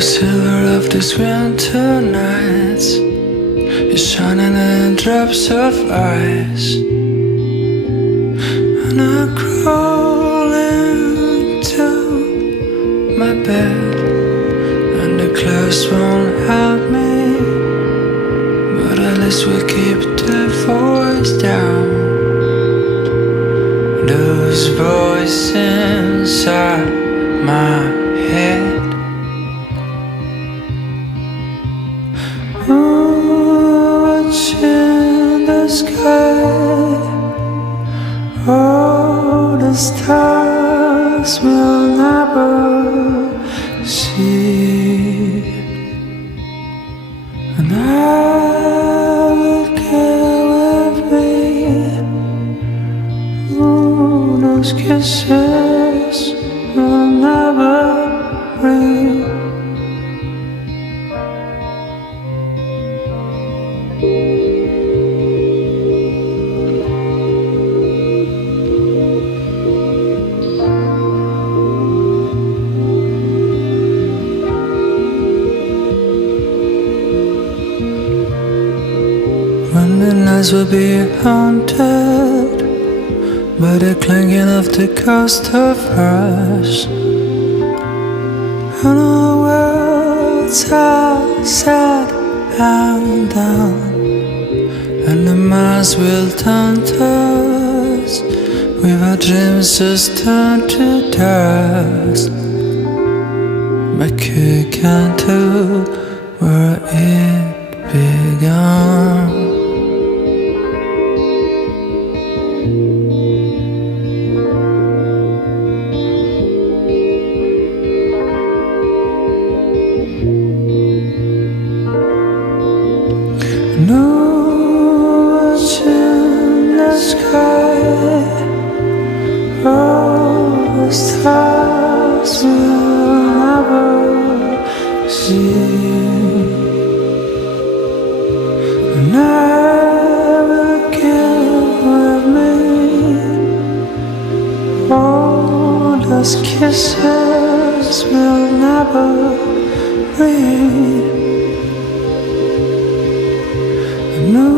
the silver of these winter nights is shining in drops of ice, and I crawl into my bed, and the clouds won't help me, but at least we keep the voice down. Those voices inside my head, watching the sky, all the stars we'll never see, and I will carry with me those kisses we'll never breathe. When the nights will be haunted by the clanging of the ghost of us, and our worlds are sad and down, and the miles will taunt us with our dreams just turned to dust. But you can't tell where it began. No one's in the sky, all the stars we'll never see, and I will give with me all those kisses we'll never breathe. No